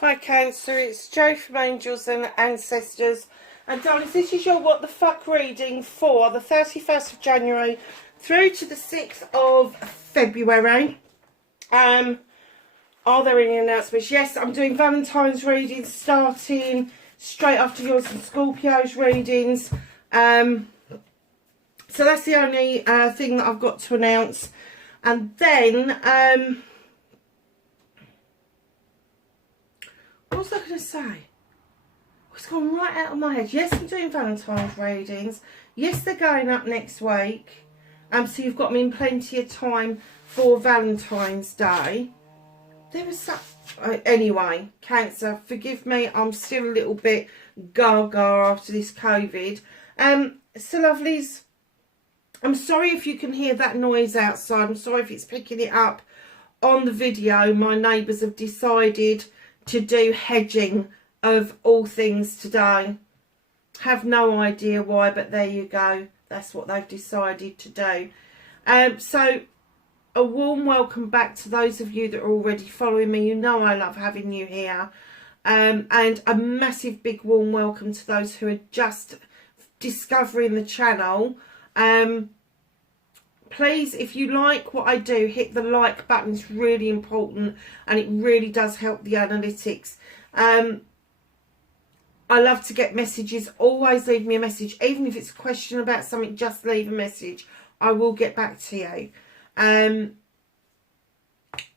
Hi Cancer, it's Jo from Angels and Ancestors. And darlings, this is your What the Fuck reading for the 31st of January through to the 6th of February. Are there any announcements? Yes, I'm doing Valentine's readings starting straight after yours and Scorpio's readings. So that's the only thing that I've got to announce. And then, what was I going to say? It's gone right out of my head. Yes, I'm doing Valentine's readings. Yes, they're going up next week. So you've got me in plenty of time for Valentine's Day. There was some... anyway, Cancer, forgive me. I'm still a little bit gaga after this COVID. So lovelies, I'm sorry if you can hear that noise outside. I'm sorry if it's picking it up on the video. My neighbours have decided to do hedging of all things today. Have no idea why, but there you go. That's what they've decided to do. So a warm welcome back to those of you that are already following me. You know I love having you here. And a massive big warm welcome to those who are just discovering the channel. Please, if you like what I do, hit the like button. It's really important and it really does help the analytics. I love to get messages. Always leave me a message. Even if it's a question about something, just leave a message. I will get back to you.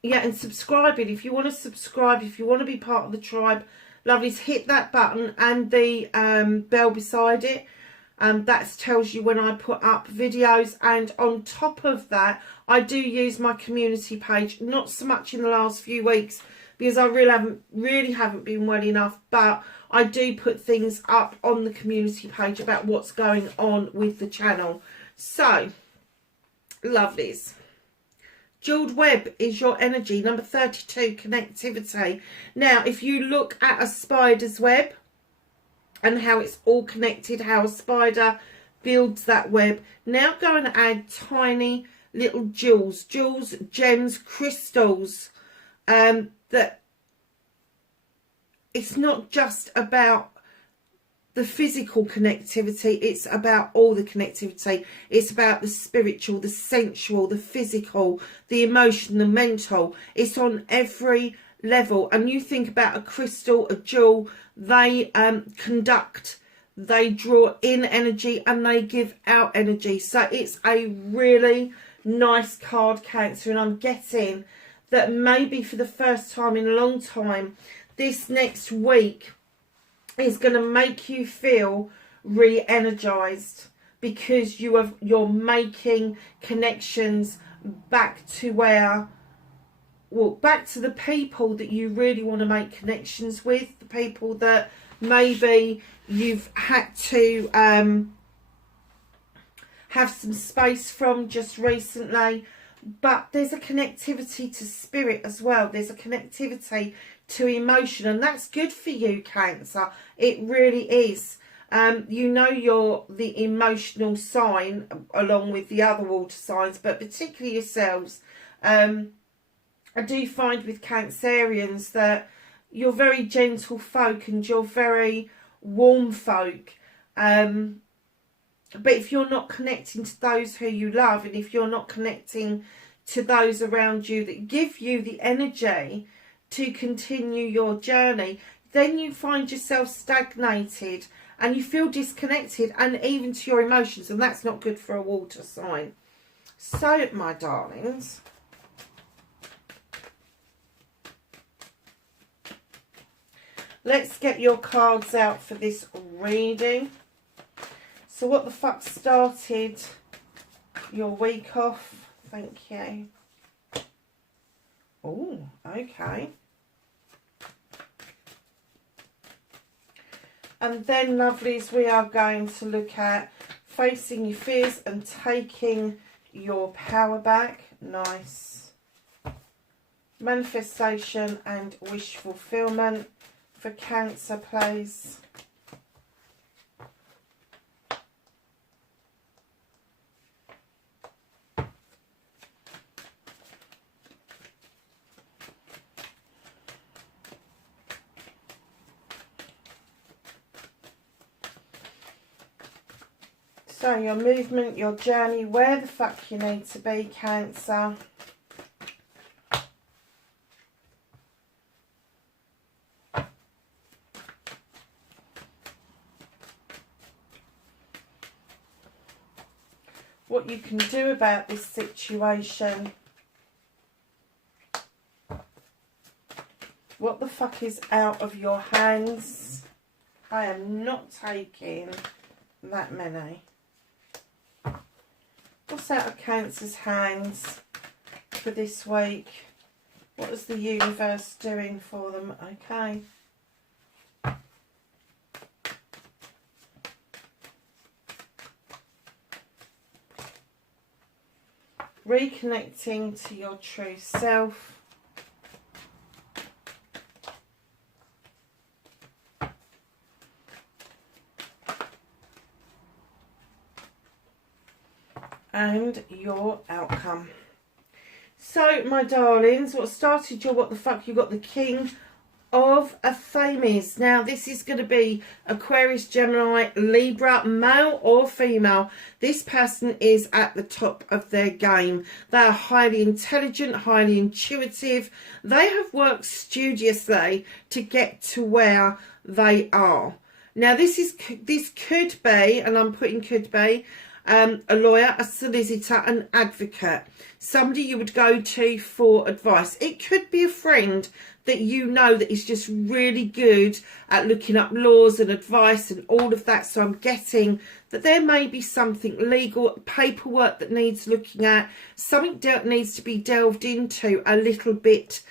Yeah, and subscribing. If you want to subscribe, if you want to be part of the tribe, lovelies, hit that button and the bell beside it. That tells you when I put up videos. And on top of that, I do use my community page. Not so much in the last few weeks because I really haven't been well enough. But I do put things up on the community page about what's going on with the channel. So, lovelies. Jeweled web is your energy. Number 32, connectivity. Now, if you look at a spider's web and how it's all connected, how a spider builds that web. Now go and add tiny little jewels, gems, crystals. That it's not just about the physical connectivity, it's about all the connectivity. It's about the spiritual, the sensual, the physical, the emotion, the mental. It's on every level. And you think about a crystal, a jewel, they conduct, they draw in energy and they give out energy. So it's a really nice card, Cancer, and I'm getting that maybe for the first time in a long time, this next week is going to make you feel re-energized because you're making connections back to where, well, back to the people that you really want to make connections with, the people that maybe you've had to have some space from just recently. But there's a connectivity to spirit as well. There's a connectivity to emotion, and that's good for you, Cancer. It really is. You know you're the emotional sign along with the other water signs, but particularly yourselves. I do find with Cancerians that you're very gentle folk and you're very warm folk. But if you're not connecting to those who you love, and if you're not connecting to those around you that give you the energy to continue your journey, then you find yourself stagnated and you feel disconnected, and even to your emotions, and that's not good for a water sign. So, my darlings, let's get your cards out for this reading. So what the fuck started your week off? Thank you. Oh, okay. And then, lovelies, we are going to look at facing your fears and taking your power back. Nice. Manifestation and wish fulfillment for Cancer, please. So your movement, your journey, where the fuck you need to be, Cancer. What you can do about this situation. What the fuck is out of your hands? I am not taking that many. What's out of Cancer's hands for this week? What is the universe doing for them? Okay. Reconnecting to your true self. And your outcome. So, my darlings, what started your what the fuck? You got the King of Famies. Now, this is going to be Aquarius, Gemini, Libra, male or female. This person is at the top of their game. They are highly intelligent, highly intuitive. They have worked studiously to get to where they are. Now, this could be, and I'm putting could be, a lawyer, a solicitor, an advocate, somebody you would go to for advice. It could be a friend that you know that is just really good at looking up laws and advice and all of that. So I'm getting that there may be something legal, paperwork that needs looking at, something that needs to be delved into a little bit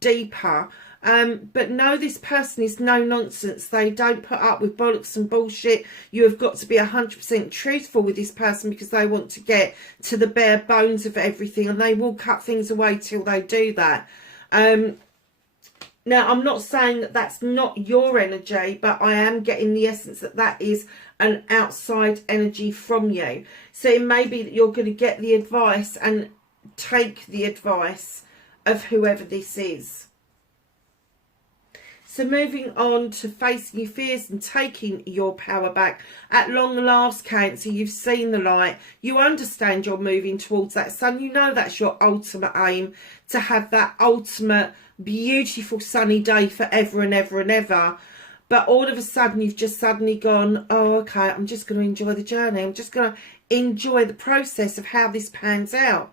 deeper. But no, this person is no nonsense. They don't put up with bollocks and bullshit. You have got to be 100% truthful with this person because they want to get to the bare bones of everything, and they will cut things away till they do that. Now, I'm not saying that that's not your energy, but I am getting the essence that that is an outside energy from you. So it may be that you're going to get the advice and take the advice of whoever this is. So moving on to facing your fears and taking your power back. At long last, Cancer, you've seen the light. You understand you're moving towards that sun. You know that's your ultimate aim, to have that ultimate beautiful sunny day forever and ever and ever. But all of a sudden, you've just suddenly gone, oh, okay, I'm just going to enjoy the journey. I'm just going to enjoy the process of how this pans out.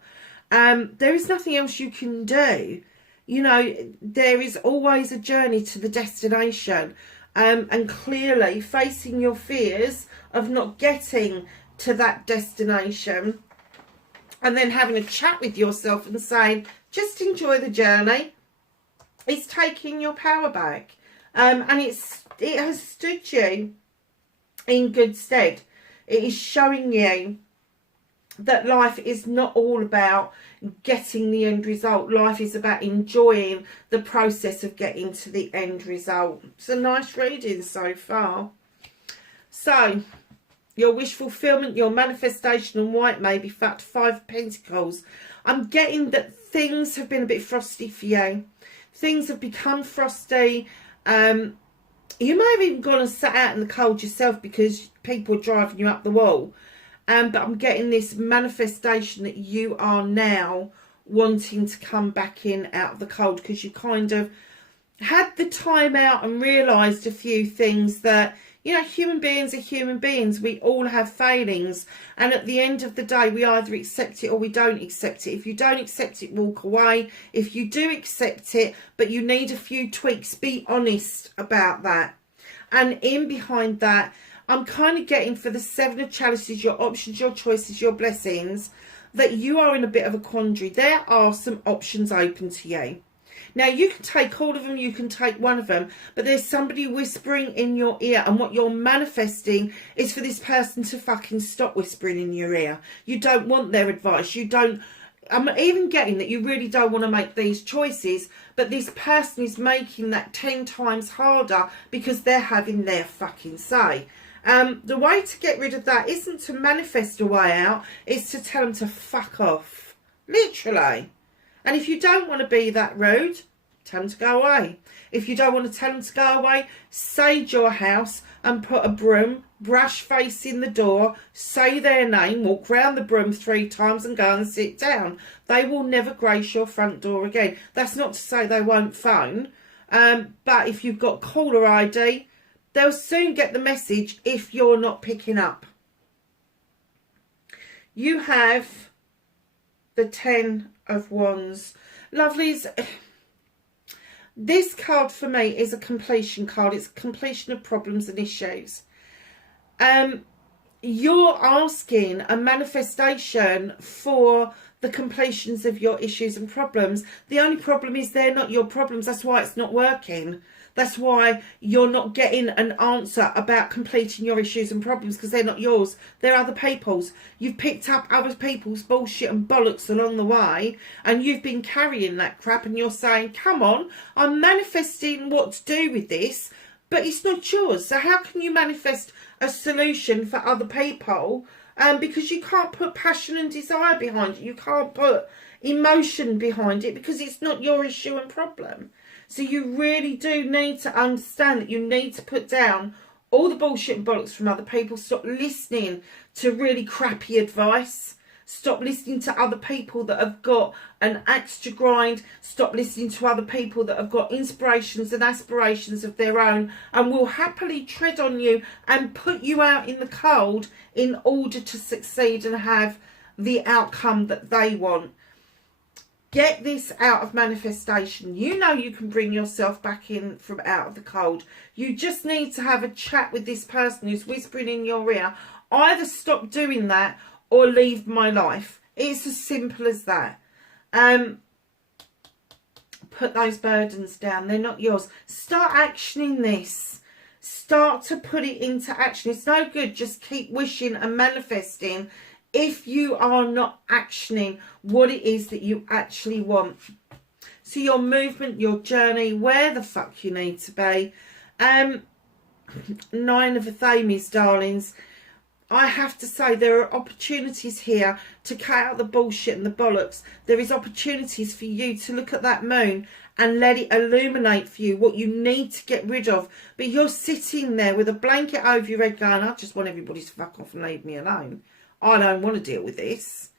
There is nothing else you can do. You know, there is always a journey to the destination. And clearly facing your fears of not getting to that destination and then having a chat with yourself and saying, just enjoy the journey. It's taking your power back. And it has stood you in good stead. It is showing you that life is not all about getting the end result. Life is about enjoying the process of getting to the end result. It's a nice reading so far. So, your wish fulfillment, your manifestation on white may be fact 5 of Pentacles. I'm getting that things have been a bit frosty for you. Things have become frosty. You may have even gone and sat out in the cold yourself because people are driving you up the wall. But I'm getting this manifestation that you are now wanting to come back in out of the cold because you kind of had the time out and realised a few things that, you know, human beings are human beings. We all have failings. And at the end of the day, we either accept it or we don't accept it. If you don't accept it, walk away. If you do accept it, but you need a few tweaks, be honest about that. And in behind that, I'm kind of getting for the 7 of Chalices, your options, your choices, your blessings, that you are in a bit of a quandary. There are some options open to you. Now, you can take all of them, you can take one of them, but there's somebody whispering in your ear, and what you're manifesting is for this person to fucking stop whispering in your ear. You don't want their advice. You don't... I'm even getting that you really don't want to make these choices, but this person is making that 10 times harder because they're having their fucking say. The way to get rid of that isn't to manifest a way out, it's to tell them to fuck off. Literally. And if you don't want to be that rude, tell them to go away. If you don't want to tell them to go away, sage your house and put a broom, brush facing the door, say their name, walk round the broom 3 times and go and sit down. They will never grace your front door again. That's not to say they won't phone, but if you've got caller ID, they'll soon get the message if you're not picking up. You have the 10 of Wands. Lovelies, this card for me is a completion card. It's completion of problems and issues. You're asking a manifestation for the completions of your issues and problems. The only problem is they're not your problems. That's why it's not working. That's why you're not getting an answer about completing your issues and problems, because they're not yours. They're other people's. You've picked up other people's bullshit and bollocks along the way, and you've been carrying that crap, and you're saying, come on, I'm manifesting what to do with this, but it's not yours. So how can you manifest a solution for other people? Because you can't put passion and desire behind it. You can't put emotion behind it, because it's not your issue and problem. So you really do need to understand that you need to put down all the bullshit and bollocks from other people. Stop listening to really crappy advice. Stop listening to other people that have got an axe to grind. Stop listening to other people that have got inspirations and aspirations of their own and will happily tread on you and put you out in the cold in order to succeed and have the outcome that they want. Get this out of manifestation. You know you can bring yourself back in from out of the cold. You just need to have a chat with this person who's whispering in your ear. Either stop doing that or leave my life. It's as simple as that. Put those burdens down. They're not yours. Start actioning this. Start to put it into action. It's no good just keep wishing and manifesting if you are not actioning what it is that you actually want. So your movement, your journey, where the fuck you need to be. 9 of Athames, darlings. I have to say there are opportunities here to cut out the bullshit and the bollocks. There is opportunities for you to look at that moon and let it illuminate for you what you need to get rid of. But you're sitting there with a blanket over your head going, I just want everybody to fuck off and leave me alone. I don't want to deal with this.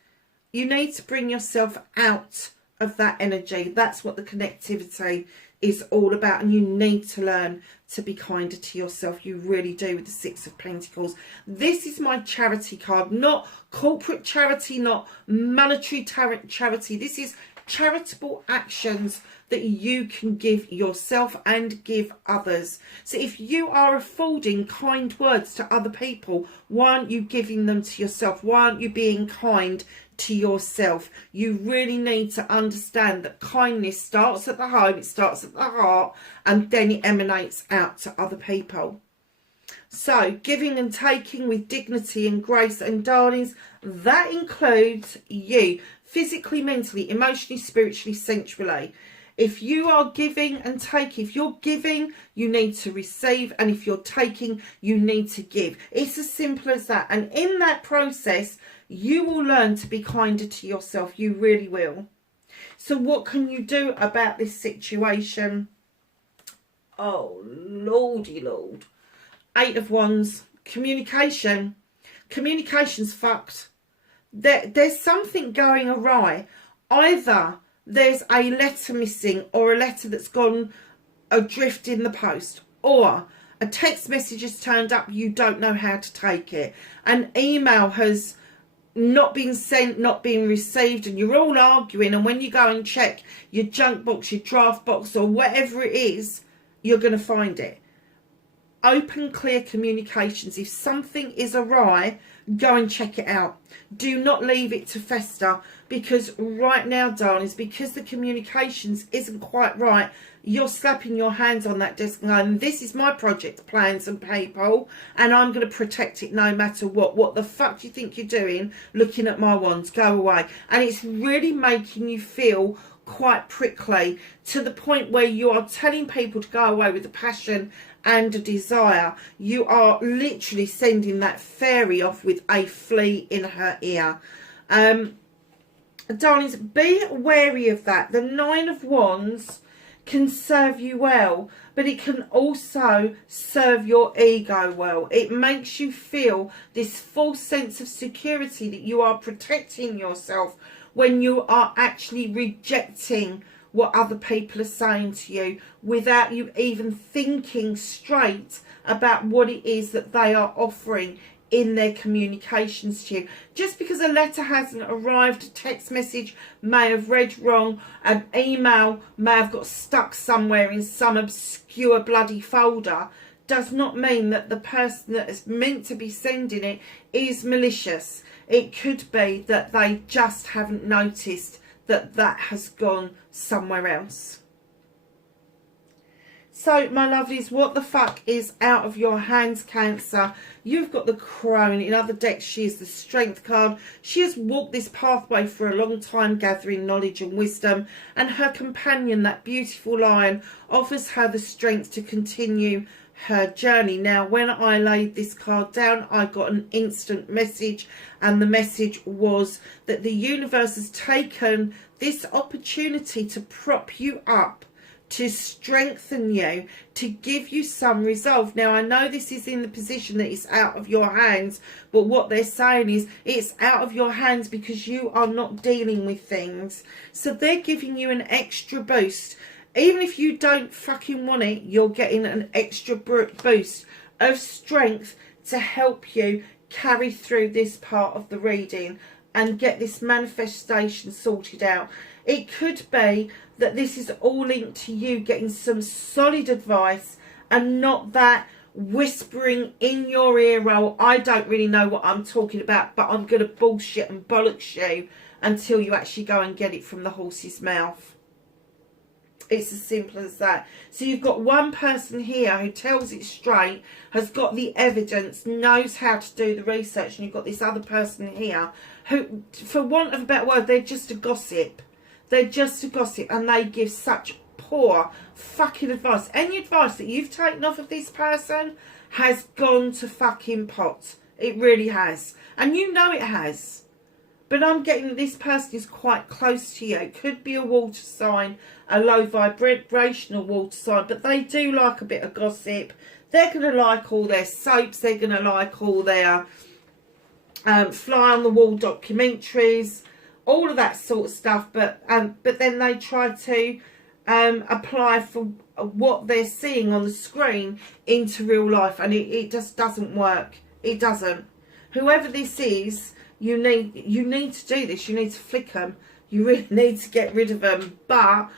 You need to bring yourself out of that energy. That's what the connectivity is all about, and you need to learn to be kinder to yourself. You really do, with the 6 of Pentacles. This is my charity card, not corporate charity, not monetary charity. This is charitable actions that you can give yourself and give others. So if you are affording kind words to other people, why aren't you giving them to yourself? Why aren't you being kind to yourself? You really need to understand that kindness starts at the home, it starts at the heart, and then it emanates out to other people. So giving and taking with dignity and grace, and darlings, that includes you physically, mentally, emotionally, spiritually, sensually. If you are giving and taking, if you're giving, you need to receive, and if you're taking, you need to give. It's as simple as that. And in that process, you will learn to be kinder to yourself. You really will. So what can you do about this situation? Oh, lordy lord. 8 of Wands. Communication. Communication's fucked. There's something going awry. Either there's a letter missing, or a letter that's gone adrift in the post, or a text message has turned up, you don't know how to take it. An email has not been sent, not been received, and you're all arguing, and when you go and check your junk box, your draft box, or whatever it is, you're going to find it. Open, clear communications. If something is awry, go and check it out. Do not leave it to fester, because right now, darlings, because the communications isn't quite right, you're slapping your hands on that desk and going, this is my project, plans and people, and I'm going to protect it no matter what. What the fuck do you think you're doing looking at my wands? Go away. And it's really making you feel quite prickly, to the point where you are telling people to go away with a passion and a desire. You are literally sending that fairy off with a flea in her ear. Darlings, be wary of that. The 9 of Wands can serve you well, but it can also serve your ego well. It makes you feel this false sense of security that you are protecting yourself when you are actually rejecting what other people are saying to you without you even thinking straight about what it is that they are offering in their communications to you. Just because a letter hasn't arrived, a text message may have read wrong, an email may have got stuck somewhere in some obscure bloody folder, does not mean that the person that is meant to be sending it is malicious. It could be that they just haven't noticed that that has gone somewhere else. So, my lovelies, what the fuck is out of your hands, Cancer? You've got the Crone. In other decks, she is the Strength card. She has walked this pathway for a long time, gathering knowledge and wisdom. And her companion, that beautiful Lion, offers her the strength to continue her journey. Now, when I laid this card down, I got an instant message. And the message was that the universe has taken this opportunity to prop you up, to strengthen you, to give you some resolve. Now, I know this is in the position that it's out of your hands, but what they're saying is it's out of your hands because you are not dealing with things. So they're giving you an extra boost. Even if you don't fucking want it, you're getting an extra boost of strength to help you carry through this part of the reading and get this manifestation sorted out. It could be that this is all linked to you getting some solid advice and not that whispering in your ear roll, I don't really know what I'm talking about, but I'm going to bullshit and bollocks you until you actually go and get it from the horse's mouth. It's as simple as that. So you've got one person here who tells it straight, has got the evidence, knows how to do the research, and you've got this other person here who, for want of a better word, they're just a gossip. They're just a gossip, and they give such poor fucking advice. Any advice that you've taken off of this person has gone to fucking pot. It really has. And you know it has. But I'm getting that this person is quite close to you. It could be a water sign, a low vibrational water sign, but they do like a bit of gossip. They're going to like all their soaps. They're going to like all their fly on the wall documentaries, all of that sort of stuff. But then they try to apply for what they're seeing on the screen into real life, and it just doesn't work. It doesn't. Whoever this is, you need to do this. You need to flick them. You really need to get rid of them. But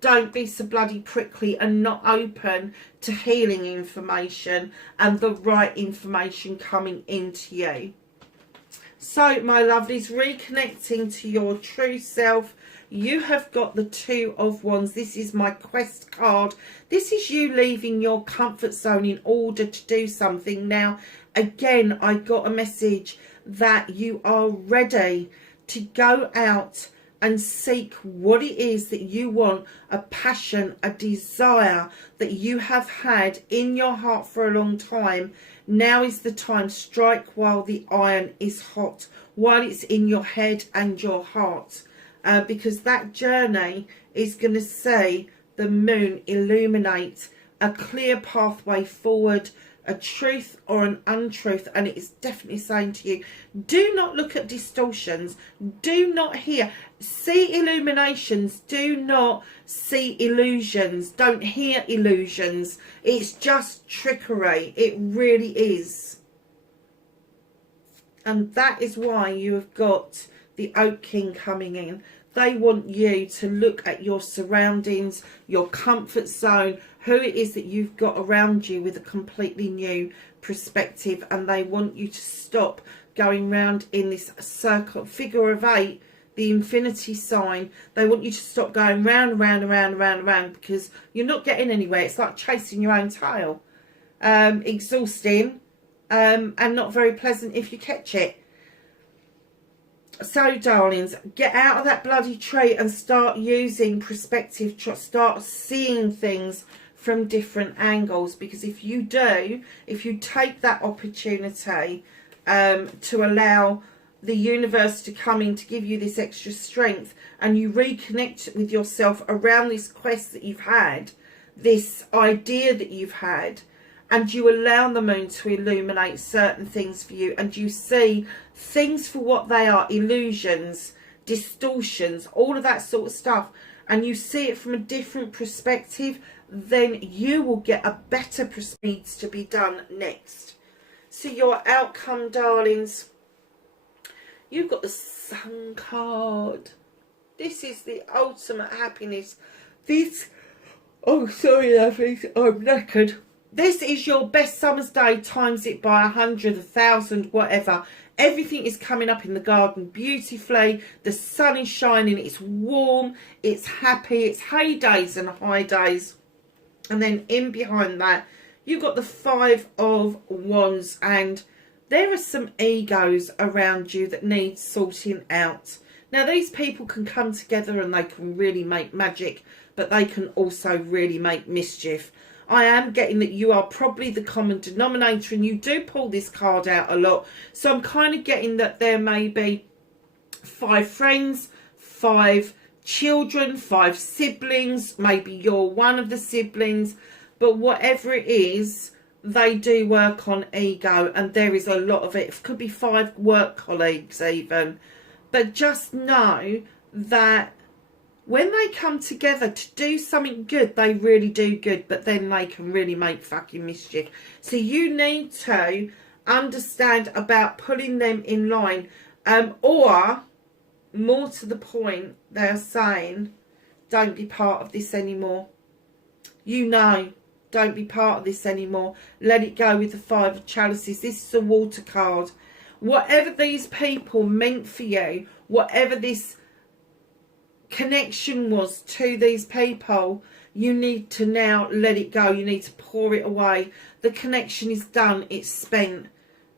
don't be so bloody prickly and not open to healing information and the right information coming into you. So, my lovelies, reconnecting to your true self, you have got the Two of Wands. This is my quest card. This is you leaving your comfort zone in order to do something. Now, again, I got a message that you are ready to go out and seek what it is that you want, a passion, a desire that you have had in your heart for a long time. Now is the time. Strike while the iron is hot, while it's in your head and your heart, because that journey is going to see the moon illuminate a clear pathway forward, a truth or an untruth, and it is definitely saying to you, do not look at distortions, do not see illuminations, do not see illusions, don't hear illusions. It's just trickery. It really is. And that is why you have got the Oak King coming in. They want you to look at your surroundings, your comfort zone, who it is that you've got around you with a completely new perspective, and they want you to stop going round in this circle, figure of 8, the infinity sign. They want you to stop going round, round, around, around, around, because you're not getting anywhere. It's like chasing your own tail. Exhausting and not very pleasant if you catch it. So, darlings, get out of that bloody tree and start using perspective. Start seeing things from different angles, because if you do, if you take that opportunity to allow the universe to come in to give you this extra strength, and you reconnect with yourself around this quest that you've had, this idea that you've had, and you allow the moon to illuminate certain things for you, and you see things for what they are, illusions, distortions, all of that sort of stuff, and you see it from a different perspective, then you will get a better perspective to be done next. So your outcome, darlings, you've got the Sun card. This is the ultimate happiness. This, oh sorry lovelies, I'm knackered. This is your best summer's day times it by 100, 1,000, whatever. Everything is coming up in the garden beautifully. The sun is shining. It's warm. It's happy. It's hay days and high days. And then in behind that, you've got the Five of Wands. And there are some egos around you that need sorting out. Now, these people can come together and they can really make magic. But they can also really make mischief. I am getting that you are probably the common denominator, and you do pull this card out a lot. So I'm kind of getting that there may be 5 friends, 5 children, 5 siblings. Maybe you're one of the siblings. But whatever it is, they do work on ego, and there is a lot of it. It could be 5 work colleagues even. But just know that when they come together to do something good, they really do good, but then they can really make fucking mischief. So you need to understand about pulling them in line. Or, more to the point, they're saying, don't be part of this anymore. You know, don't be part of this anymore. Let it go with the 5 of Chalices. This is a water card. Whatever these people meant for you, whatever this connection was to these people, you need to now let it go. You need to pour it away. The connection is done. It's spent.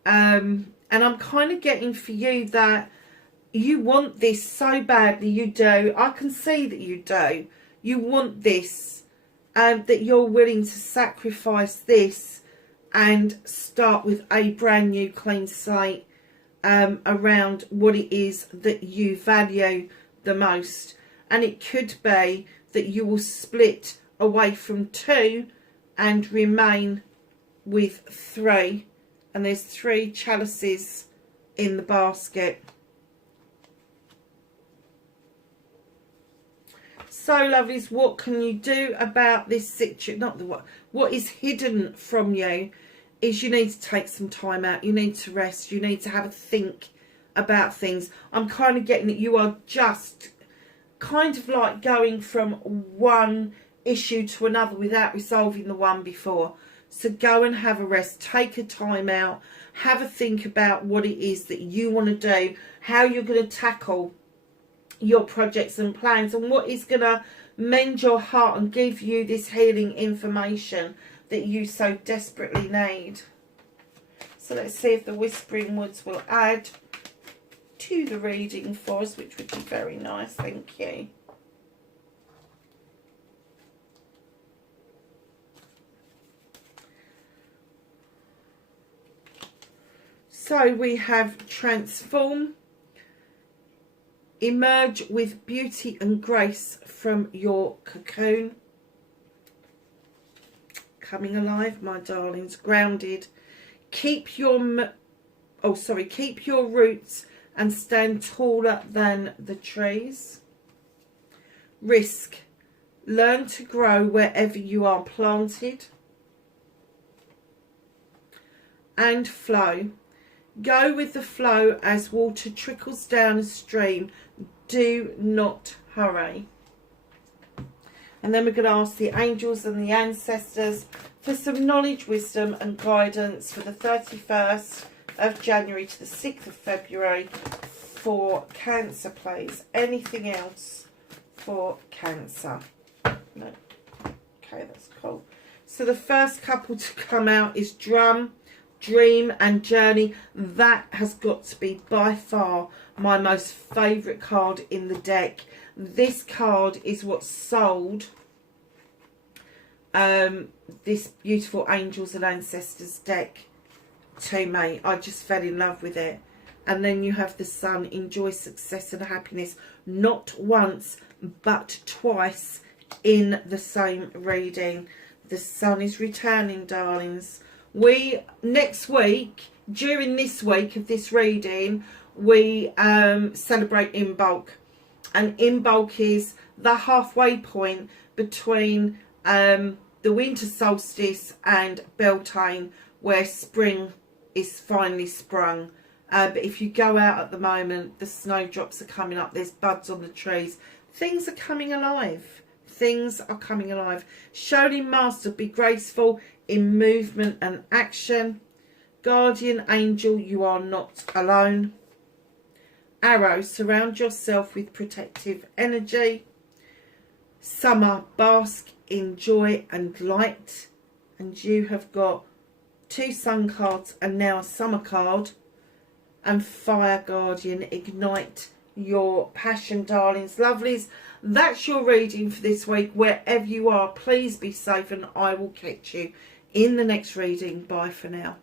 And I'm kind of getting for you that you want this so badly. You do. I can see that you do. You want this. That you're willing to sacrifice this and start with a brand new clean slate around what it is that you value the most. And it could be that you will split away from 2 and remain with 3. And there's 3 chalices in the basket. So, lovelies, what can you do about this situation? Not the what is hidden from you is you need to take some time out. You need to rest. You need to have a think about things. I'm kind of getting that you are just kind of like going from one issue to another without resolving the one before. So go and have a rest, take a time out, have a think about what it is that you want to do, how you're going to tackle your projects and plans, and what is going to mend your heart and give you this healing information that you so desperately need. So let's see if the Whispering Woods will add to the reading for us, which would be very nice. Thank you. So we have transform, emerge with beauty and grace from your cocoon, coming alive, my darlings, grounded, keep your roots and stand taller than the trees. Risk, learn to grow wherever you are planted. And flow, go with the flow as water trickles down a stream. Do not hurry. And then we're going to ask the angels and the ancestors for some knowledge, wisdom and guidance for the 31st of January to the 6th of February for Cancer, please. Anything else for Cancer? No. Okay, that's cool. So the first couple to come out is Drum, Dream and Journey. That has got to be by far my most favourite card in the deck. This card is what sold this beautiful Angels and Ancestors deck to me. I just fell in love with it. And then you have the Sun, enjoy success and happiness, not once but twice in the same reading. The Sun is returning, darlings. Next week, during this week of this reading, we celebrate Imbolc. And Imbolc is the halfway point between the winter solstice and Beltane, where spring is finally sprung. But if you go out at the moment, the snowdrops are coming up, there's buds on the trees, things are coming alive. Things are coming alive. Shaolin Master, be graceful in movement and action. Guardian Angel, you are not alone. Arrow, surround yourself with protective energy. Summer, bask in joy and light. And you have got 2 Sun cards and now a Summer card. And Fire Guardian, ignite your passion, darlings, lovelies. That's your reading for this week. Wherever you are, please be safe, and I will catch you in the next reading. Bye for now.